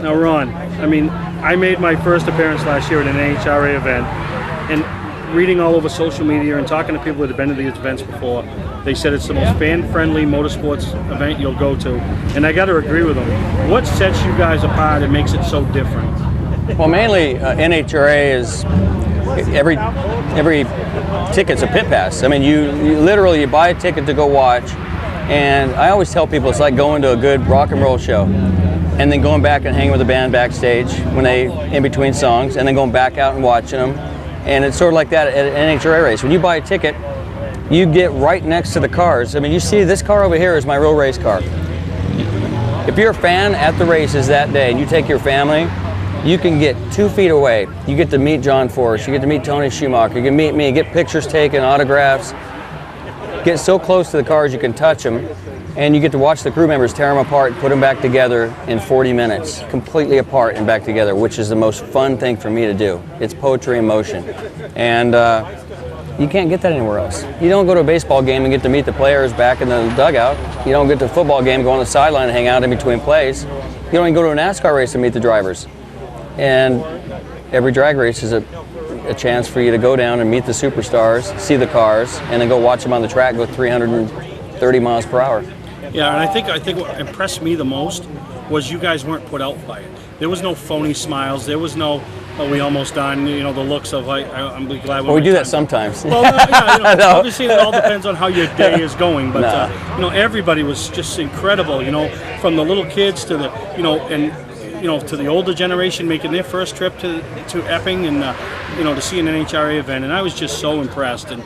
Now Ron, I mean, I made my first appearance last year at an NHRA event, and reading all over social media and talking to people that have been to these events before, they said it's the most fan-friendly motorsports event you'll go to, and I got to agree with them. What sets you guys apart and makes it so different? Well, mainly NHRA is every ticket's a pit pass. I mean, you literally buy a ticket to go watch, and I always tell people it's like going to a good rock and roll show, and then going back and hanging with the band backstage when they in between songs, and then going back out and watching them, and it's sort of like that at an NHRA race. When you buy a ticket, you get right next to the cars. I mean, you see this car over here is my real race car. If you're a fan at the races that day and you take your family, you can get 2 feet away. You get to meet John Force, you get to meet Tony Schumacher, you can meet me, get pictures taken, autographs, get so close to the cars you can touch them, and you get to watch the crew members tear them apart, put them back together in 40 minutes, completely apart and back together, which is the most fun thing for me to do. It's poetry in motion. And you can't get that anywhere else. You don't go to a baseball game and get to meet the players back in the dugout. You don't get to a football game, go on the sideline and hang out in between plays. You don't even go to a NASCAR race and meet the drivers. And every drag race is a chance for you to go down and meet the superstars, see the cars, and then go watch them on the track go 330 miles per hour. Yeah, and I think what impressed me the most was you guys weren't put out by it. There was no phony smiles. There was no, oh, we almost done, you know, the looks of like, I'm glad when Well, we do that sometimes. Well, yeah, you know, No. obviously it all depends on how your day is going, but you know, everybody was just incredible, you know, from the little kids to the, you know, and you know, to the older generation making their first trip to Epping and you know, to see an NHRA event, and I was just so impressed. And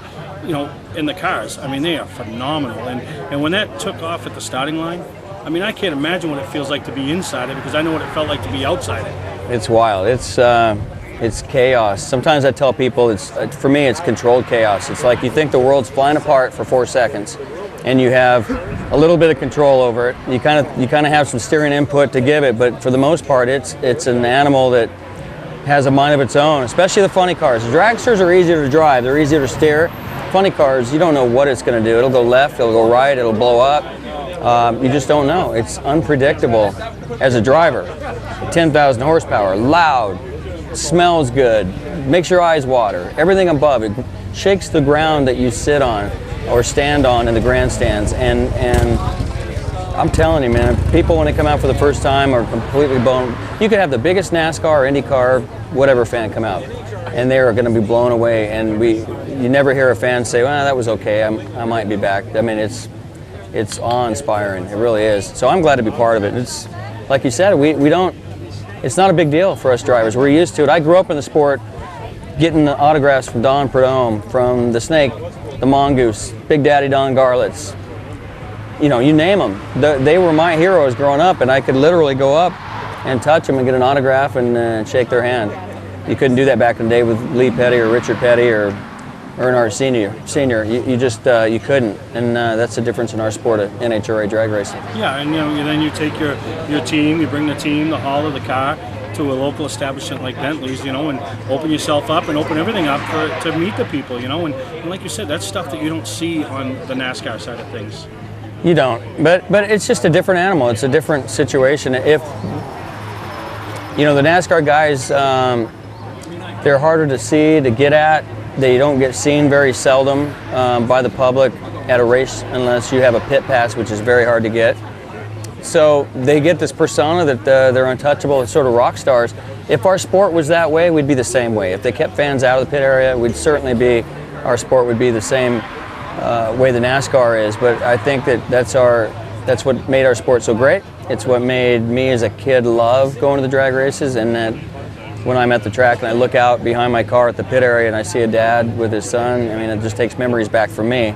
you know, in the cars, I mean, they are phenomenal. And when that took off at the starting line, I mean, I can't imagine what it feels like to be inside it because I know what it felt like to be outside it. It's wild. It's chaos. Sometimes I tell people, for me, it's controlled chaos. It's like you think the world's flying apart for 4 seconds, and you have a little bit of control over it. You kind of have some steering input to give it, but for the most part, it's an animal that has a mind of its own. Especially the funny cars. The dragsters are easier to drive. They're easier to steer. Funny cars, you don't know what it's going to do. It'll go left. It'll go right. It'll blow up. You just don't know. It's unpredictable as a driver. 10,000 horsepower, loud, smells good, makes your eyes water. Everything above it shakes the ground that you sit on or stand on in the grandstands. And I'm telling you, man, people when they come out for the first time are completely blown. You could have the biggest NASCAR, IndyCar, whatever fan come out, and they are going to be blown away. And you never hear a fan say, "Well, that was okay. I might be back." I mean, it's awe-inspiring. It really is. So I'm glad to be part of it. It's like you said, we don't. It's not a big deal for us drivers. We're used to it. I grew up in the sport, getting the autographs from Don Prudhomme, from the Snake, the Mongoose, Big Daddy Don Garlits. You know, you name them. They were my heroes growing up, and I could literally go up and touch them and get an autograph and shake their hand. You couldn't do that back in the day with Lee Petty or Richard Petty or Earnhardt Senior. You just you couldn't, and that's the difference in our sport of NHRA drag racing. Yeah, and you know, then you take your team, you bring the team, the hauler, the car to a local establishment like Bentley's, you know, and open yourself up and open everything up to meet the people, you know, and like you said, that's stuff that you don't see on the NASCAR side of things. You don't, but it's just a different animal. It's a different situation. If you know, the NASCAR guys, they're harder to see, to get at. They don't get seen very seldom by the public at a race unless you have a pit pass, which is very hard to get. So they get this persona that they're untouchable, it's sort of rock stars. If our sport was that way, we'd be the same way. If they kept fans out of the pit area, our sport would be the same way the NASCAR is. But I think that's what made our sport so great. It's what made me as a kid love going to the drag races, and that when I'm at the track and I look out behind my car at the pit area and I see a dad with his son, I mean, it just takes memories back for me.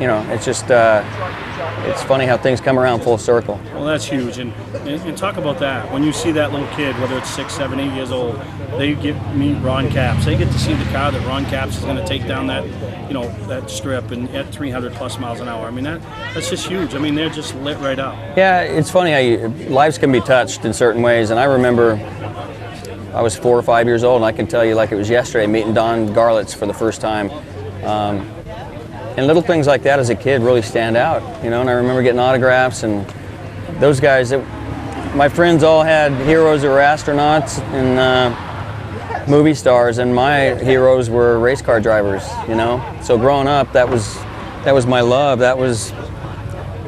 You know, it's just, it's funny how things come around full circle. Well, that's huge, and talk about that. When you see that little kid, whether it's 6, 7, 8 years old, they meet Ron Capps. They get to see the car that Ron Capps is going to take down that, you know, that strip and at 300 plus miles an hour. I mean, that's just huge. I mean, they're just lit right up. Yeah, it's funny how lives can be touched in certain ways, and I remember I was 4 or 5 years old, and I can tell you like it was yesterday meeting Don Garlits for the first time. And little things like that as a kid really stand out, you know, and I remember getting autographs, and those guys, my friends all had heroes that were astronauts and movie stars, and my heroes were race car drivers, you know. So growing up, that was my love, that was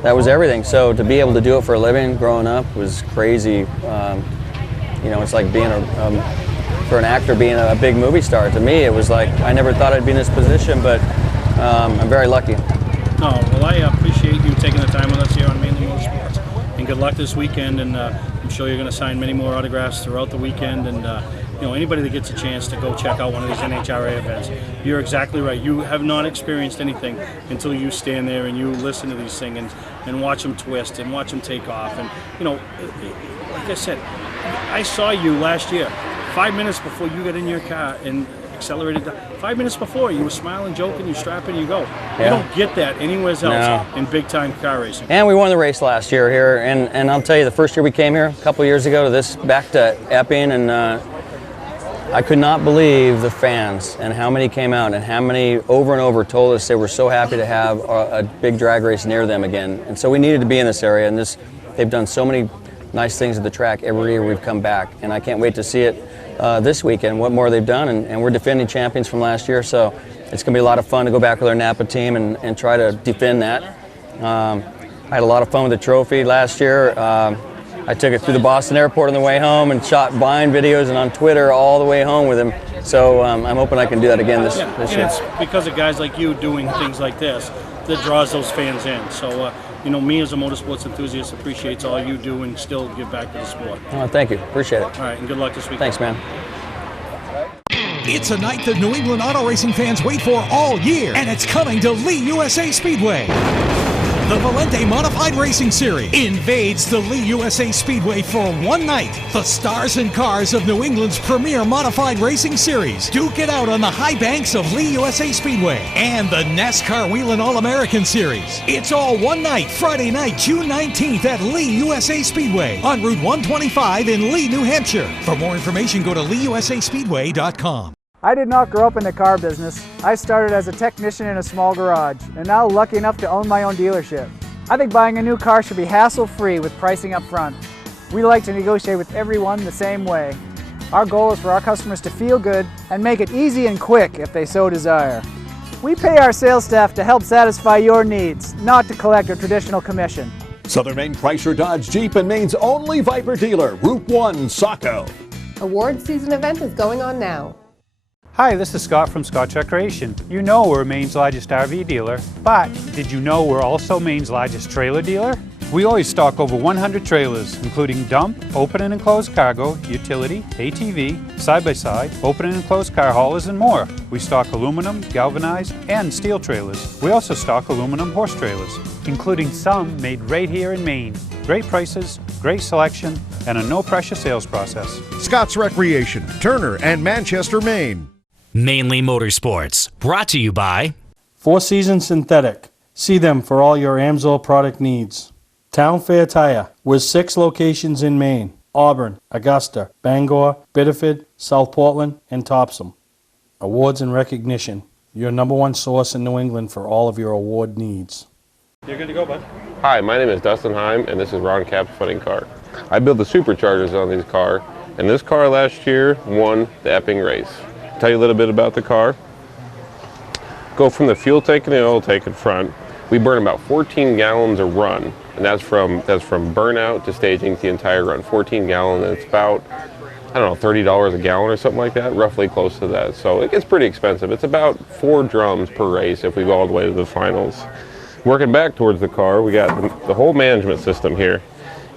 everything. So to be able to do it for a living growing up was crazy. You know, it's like being for an actor being a big movie star. To me, it was like, I never thought I'd be in this position, but I'm very lucky. No, well, I appreciate you taking the time with us here on Mainely Motorsports. And good luck this weekend, and I'm sure you're going to sign many more autographs throughout the weekend. And you know, anybody that gets a chance to go check out one of these NHRA events, you're exactly right. You have not experienced anything until you stand there and you listen to these things and watch them twist and watch them take off. And, you know, like I said, I saw you last year, 5 minutes before you got in your car and accelerated down. 5 minutes before, you were smiling, joking, you strap in, you go. Yeah. You don't get that anywhere else in big-time car racing. And we won the race last year here, and I'll tell you, the first year we came here, a couple of years ago to this, back to Epping, and I could not believe the fans and how many came out and how many over and over told us they were so happy to have a big drag race near them again. And so we needed to be in this area, and they've done so many nice things at the track every year we've come back, and I can't wait to see it this weekend, what more they've done, and we're defending champions from last year, so it's going to be a lot of fun to go back with our Napa team and try to defend that. I had a lot of fun with the trophy last year. I took it through the Boston airport on the way home and shot Vine videos and on Twitter all the way home with him. So I'm hoping I can do that again this year. It's because of guys like you doing things like this that draws those fans in. So, you know, me as a motorsports enthusiast appreciates all you do and still give back to the sport. Well, thank you. Appreciate it. All right, and good luck this week. Thanks, man. It's a night that New England auto racing fans wait for all year, and it's coming to Lee USA Speedway. The Valente Modified Racing Series invades the Lee USA Speedway for one night. The stars and cars of New England's premier modified racing series duke it out on the high banks of Lee USA Speedway and the NASCAR Wheelin' All-American Series. It's all one night, Friday night, June 19th at Lee USA Speedway on Route 125 in Lee, New Hampshire. For more information, go to leeusaspeedway.com. I did not grow up in the car business. I started as a technician in a small garage, and now lucky enough to own my own dealership. I think buying a new car should be hassle-free with pricing up front. We like to negotiate with everyone the same way. Our goal is for our customers to feel good and make it easy and quick if they so desire. We pay our sales staff to help satisfy your needs, not to collect a traditional commission. Southern Maine Chrysler Dodge Jeep and Maine's only Viper dealer, Route 1, Saco. Award season event is going on now. Hi, this is Scott from Scott's Recreation. You know we're Maine's largest RV dealer, but did you know we're also Maine's largest trailer dealer? We always stock over 100 trailers, including dump, open and enclosed cargo, utility, ATV, side-by-side, open and enclosed car haulers, and more. We stock aluminum, galvanized, and steel trailers. We also stock aluminum horse trailers, including some made right here in Maine. Great prices, great selection, and a no-pressure sales process. Scott's Recreation, Turner and Manchester, Maine. Mainly Motorsports, brought to you by Four Seasons Synthetic. See them for all your Amsoil product needs. Town Fair Tire, with 6 locations in Maine: Auburn, Augusta, Bangor, Biddeford, South Portland, and Topsom. Awards and recognition, your #1 source in New England for all of your award needs. You're good to go, bud. Hi, my name is Dustin Heim, and this is Ron Cap's funny car. I build the superchargers on these car, and this car last year won the Epping race. Tell you a little bit about the car. Go from the fuel tank and the oil tank in front. We burn about 14 gallons a run, and that's from burnout to staging the entire run. 14 gallons, and it's about, I don't know, $30 a gallon or something like that, roughly close to that. So it gets pretty expensive. It's about 4 drums per race if we go all the way to the finals. Working back towards the car, we got the whole management system here.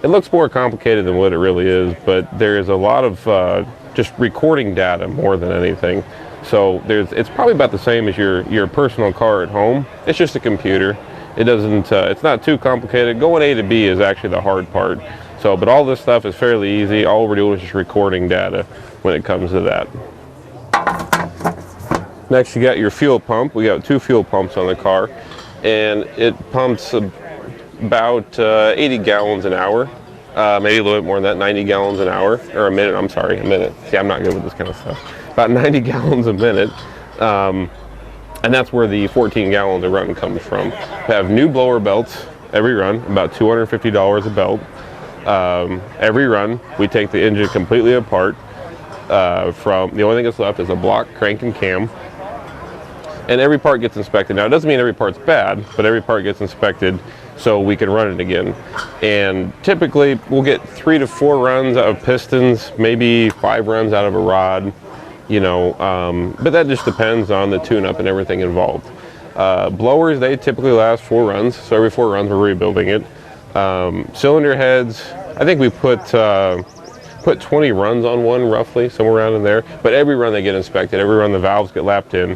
It looks more complicated than what it really is, but there is a lot of just recording data more than anything. So it's probably about the same as your personal car at home. It's just a computer. It doesn't. It's not too complicated. Going A to B is actually the hard part. So, but all this stuff is fairly easy. All we're doing is just recording data when it comes to that. Next, you got your fuel pump. We got 2 fuel pumps on the car, and it pumps about 80 gallons an hour. Maybe a little bit more than that, 90 gallons an hour, or a minute, I'm sorry, a minute. See, I'm not good with this kind of stuff. About 90 gallons a minute, and that's where the 14 gallons a run comes from. We have new blower belts every run, about $250 a belt. Every run, we take the engine completely apart. The only thing that's left is a block, crank, and cam. And every part gets inspected. Now, it doesn't mean every part's bad, but every part gets inspected so we can run it again. And typically, we'll get 3 to 4 runs out of pistons, maybe 5 runs out of a rod, you know, but that just depends on the tune-up and everything involved. Blowers, they typically last 4 runs, so every 4 runs we're rebuilding it. Cylinder heads, I think we put 20 runs on one roughly, somewhere around in there, but every run they get inspected, every run the valves get lapped in.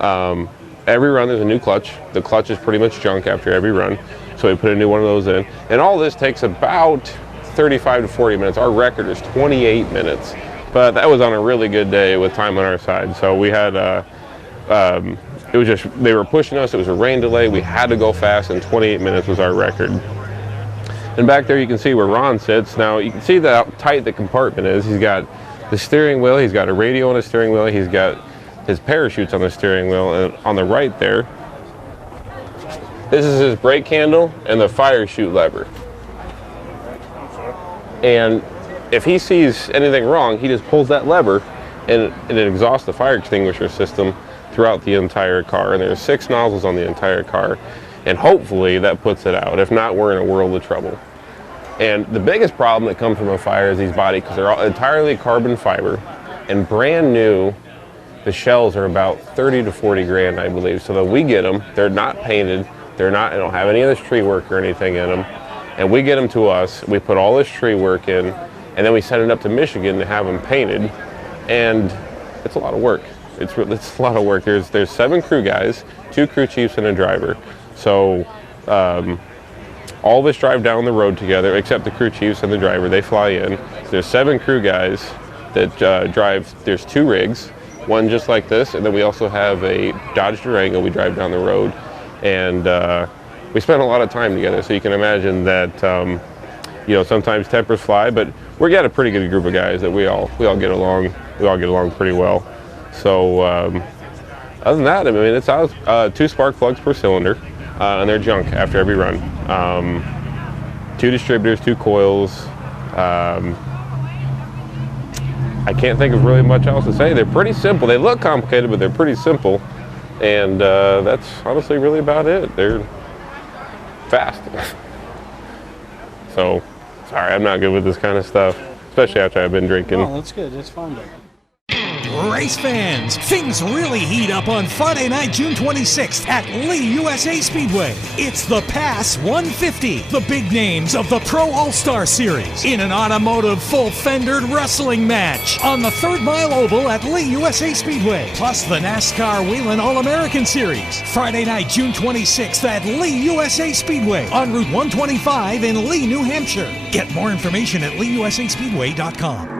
Every run there's a new clutch. The clutch is pretty much junk after every run, so we put a new one of those in. And all this takes about 35 to 40 minutes. Our record is 28 minutes, but that was on a really good day with time on our side. So we had, it was just, they were pushing us. It was a rain delay. We had to go fast, and 28 minutes was our record. And back there you can see where Ron sits. Now you can see how tight the compartment is. He's got the steering wheel, he's got a radio on his steering wheel, he's got his parachutes on the steering wheel, and on the right there, this is his brake handle and the fire chute lever. And if he sees anything wrong, he just pulls that lever and it exhausts the fire extinguisher system throughout the entire car. And there's 6 nozzles on the entire car. And hopefully that puts it out. If not, we're in a world of trouble. And the biggest problem that comes from a fire is these bodies, because they're all entirely carbon fiber and brand new. The shells are about 30 to 40 grand, I believe. So that we get them, they're not painted, they don't have any of this tree work or anything in them. And we get them to us, we put all this tree work in, and then we send it up to Michigan to have them painted. And it's a lot of work. It's a lot of work. There's 7 crew guys, 2 crew chiefs and a driver. So all of us drive down the road together, except the crew chiefs and the driver. They fly in. So there's 7 crew guys that drive. There's 2 rigs. One just like this, and then we also have a Dodge Durango we drive down the road, and we spend a lot of time together. So you can imagine that sometimes tempers fly, but we got a pretty good group of guys that we all get along. We all get along pretty well. So other than that, I mean, it's out 2 spark plugs per cylinder, and they're junk after every run. 2 distributors, 2 coils. I can't think of really much else to say. They're pretty simple. They look complicated, but they're pretty simple. And that's honestly really about it. They're fast. So, sorry, I'm not good with this kind of stuff, especially after I've been drinking. Oh, that's good. That's fun. Race fans, things really heat up on Friday night, June 26th at Lee USA Speedway. It's the Pass 150, the big names of the Pro All-Star Series, in an automotive full-fendered wrestling match on the 3rd Mile Oval at Lee USA Speedway, plus the NASCAR Whelen All-American Series. Friday night, June 26th at Lee USA Speedway on Route 125 in Lee, New Hampshire. Get more information at leeusaspeedway.com.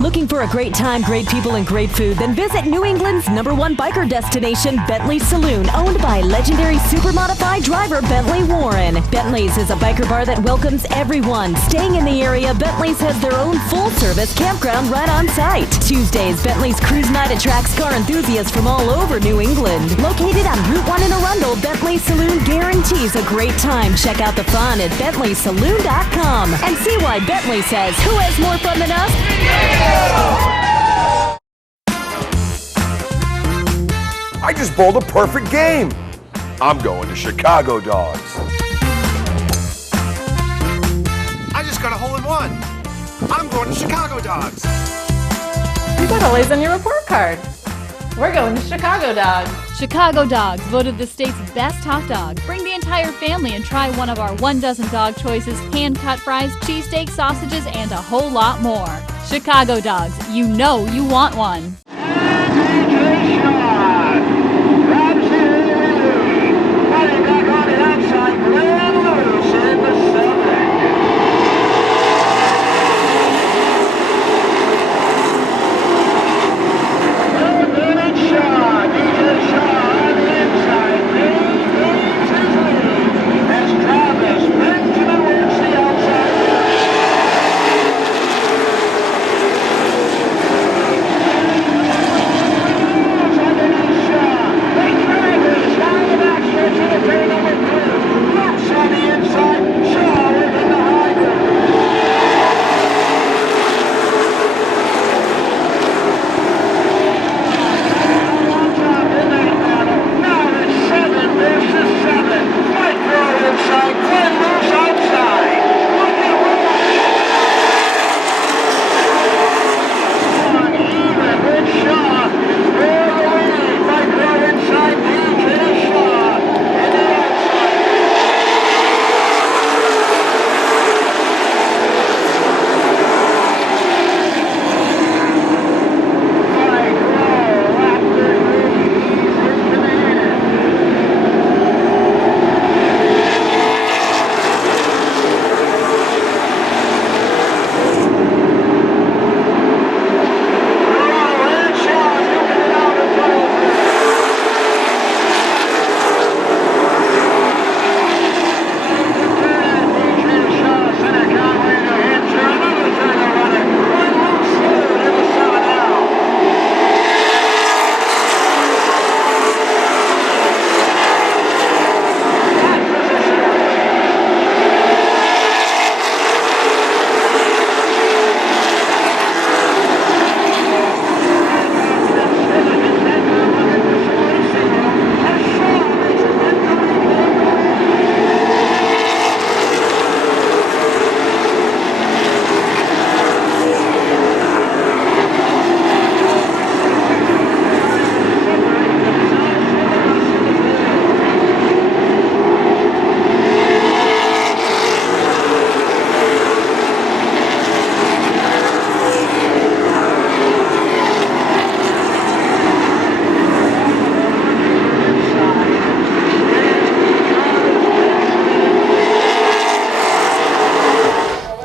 Looking for a great time, great people, and great food? Then visit New England's #1 biker destination, Bentley's Saloon, owned by legendary super modified driver Bentley Warren. Bentley's is a biker bar that welcomes everyone. Staying in the area, Bentley's has their own full-service campground right on site. Tuesdays, Bentley's Cruise Night attracts car enthusiasts from all over New England. Located on Route 1 in Arundel, Bentley's Saloon guarantees a great time. Check out the fun at BentleySaloon.com and see why Bentley says, who has more fun than us? I just bowled a perfect game. I'm going to Chicago Dogs. I just got a hole-in-one. I'm going to Chicago Dogs. You got a lays on your report card. We're going to Chicago Dogs. Chicago Dogs, voted the state's best hot dog. Bring the entire family and try one of our 1 dozen dog choices, hand-cut fries, cheesesteak, sausages, and a whole lot more. Chicago Dogs, you know you want one.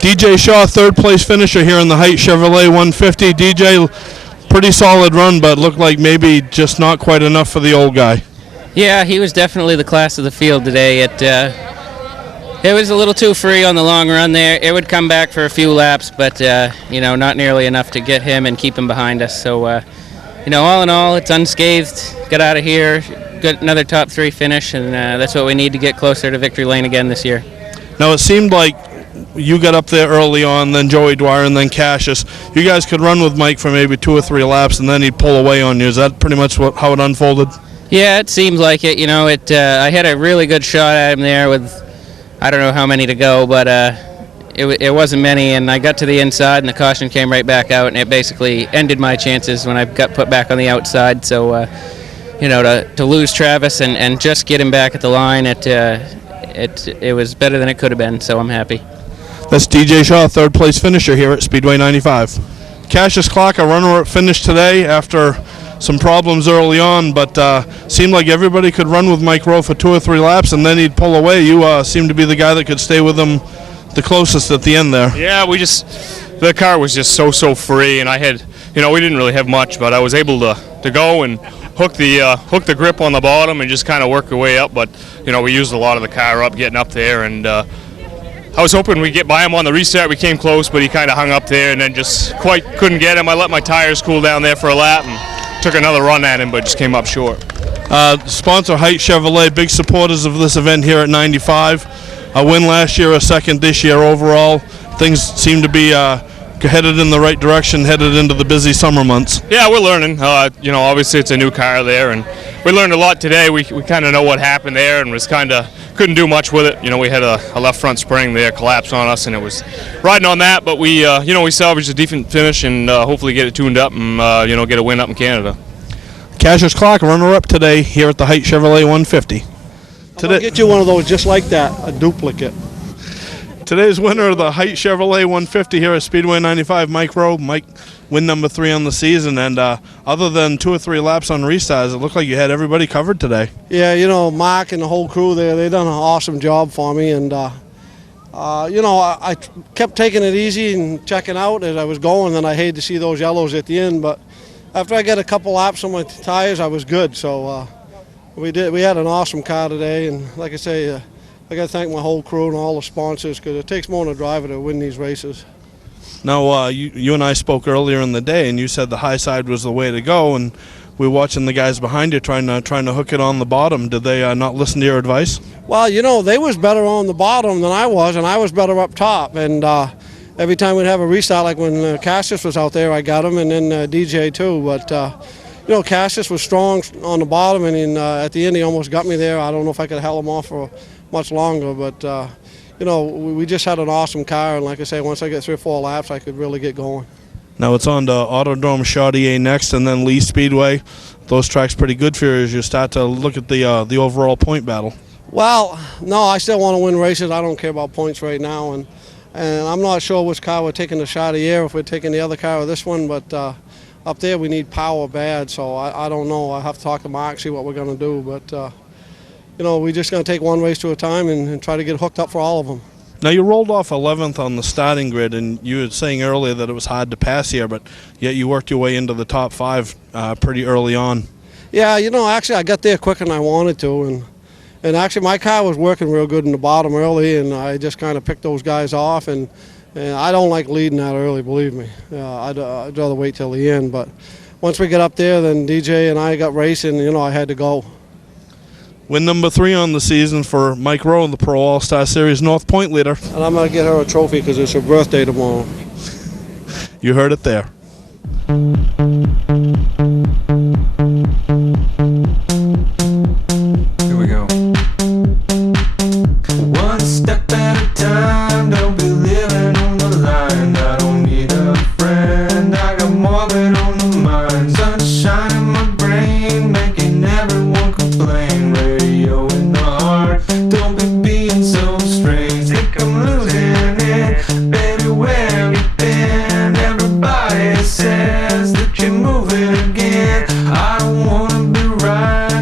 DJ Shaw, third place finisher here in the Height Chevrolet 150. DJ, pretty solid run, but looked like maybe just not quite enough for the old guy. Yeah, he was definitely the class of the field today. It was a little too free on the long run there. It would come back for a few laps, but not nearly enough to get him and keep him behind us. So, all in all, it's unscathed. Got out of here, got another top 3 finish, and that's what we need to get closer to victory lane again this year. Now, it seemed like you got up there early on, then Joey Dwyer, and then Cassius. You guys could run with Mike for maybe 2 or 3 laps, and then he'd pull away on you. Is that pretty much how it unfolded? Yeah, it seems like it. I had a really good shot at him there with, I don't know how many to go, but it wasn't many, and I got to the inside, and the caution came right back out, and it basically ended my chances when I got put back on the outside. So, to lose Travis and just get him back at the line, it was better than it could have been, so I'm happy. That's DJ Shaw, third place finisher here at Speedway 95. Cassius Clark, a runner-up finish today after some problems early on, but seemed like everybody could run with Mike Rowe for 2 or 3 laps, and then he'd pull away. You seemed to be the guy that could stay with him the closest at the end there. Yeah, the car was just so free, and I had, we didn't really have much, but I was able to go and hook the grip on the bottom and just kind of work our way up. But we used a lot of the car up getting up there, and I was hoping we'd get by him on the restart. We came close, but he kind of hung up there and then just quite couldn't get him. I let my tires cool down there for a lap and took another run at him, but just came up short. Sponsor Height Chevrolet, big supporters of this event here at 95. A win last year, a second this year overall. Things seem to be headed in the right direction, headed into the busy summer months. Yeah, we're learning. Obviously it's a new car there, and we learned a lot today. We kind of know what happened there, and was couldn't do much with it. We had a left front spring there collapse on us, and it was riding on that. But we salvaged a decent finish, and hopefully get it tuned up and get a win up in Canada. Cassius Clark, runner-up today here at the Height Chevrolet 150. I'm gonna get you one of those just like that, a duplicate. Today's winner of the Height Chevrolet 150 here at Speedway 95, Mike Rowe. Mike, win number 3 on the season, and other than 2 or 3 laps on restarts, it looked like you had everybody covered today. Yeah, Mark and the whole crew there, they done an awesome job for me, and I kept taking it easy and checking out as I was going, and I hated to see those yellows at the end, but after I got a couple laps on my tires, I was good. So we had an awesome car today, and like I say, I got to thank my whole crew and all the sponsors, because it takes more than a driver to win these races. Now, you and I spoke earlier in the day, and you said the high side was the way to go, and we were watching the guys behind you trying to hook it on the bottom. Did they not listen to your advice? Well, they was better on the bottom than I was, and I was better up top. And every time we'd have a restart, like when Cassius was out there, I got him, and then DJ too. But Cassius was strong on the bottom, and at the end he almost got me there. I don't know if I could have held him off for much longer, but we just had an awesome car, and like I say, once I get 3 or 4 laps, I could really get going. Now it's on to Autodrome Chaudier next, and then Lee Speedway. Those tracks pretty good for you as you start to look at the overall point battle. Well, no, I still want to win races. I don't care about points right now, and I'm not sure which car we're taking to Chaudier, if we're taking the other car or this one, but up there we need power bad, so I don't know. I have to talk to Mark, see what we're going to do, but we're just going to take one race to a time and try to get hooked up for all of them. Now, you rolled off 11th on the starting grid, and you were saying earlier that it was hard to pass here, but yet you worked your way into the top 5 pretty early on. Yeah, actually I got there quicker than I wanted to, and actually my car was working real good in the bottom early, and I just kind of picked those guys off, and I don't like leading that early, believe me. I'd rather wait till the end, but once we get up there, then DJ and I got racing, I had to go. Win number 3 on the season for Mike Rowe in the Pro All-Star Series North Point leader. And I'm going to get her a trophy because it's her birthday tomorrow. You heard it there. Here we go. One step at a time, don't be living on the line. I don't need a friend, I got more than on the mind. Sunshine in my brain, making everyone complain. Radio in the heart, don't be being so strange. Think I'm losing it, baby, where have you been? Everybody says that you're moving again. I don't wanna be right.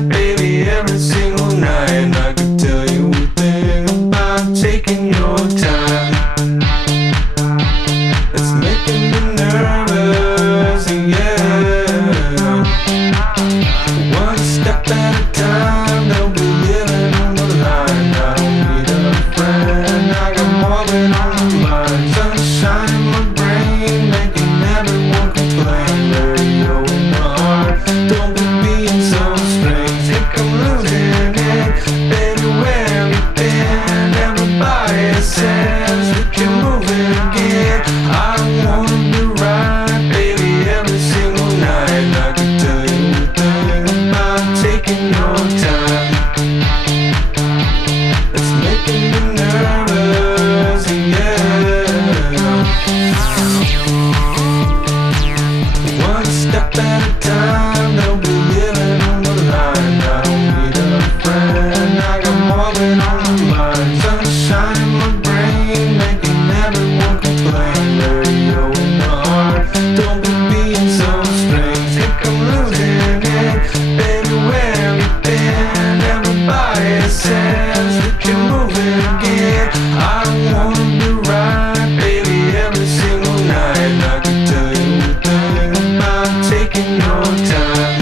says that you're moving again. I don't wanna be right, baby, every single night. I could tell you a thing about taking your time.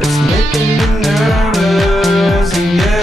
It's making me nervous, yeah.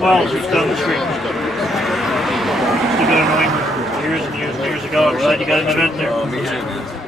Well, just down the street. Used to go to New England years and years and years ago. I'm glad you got an event there.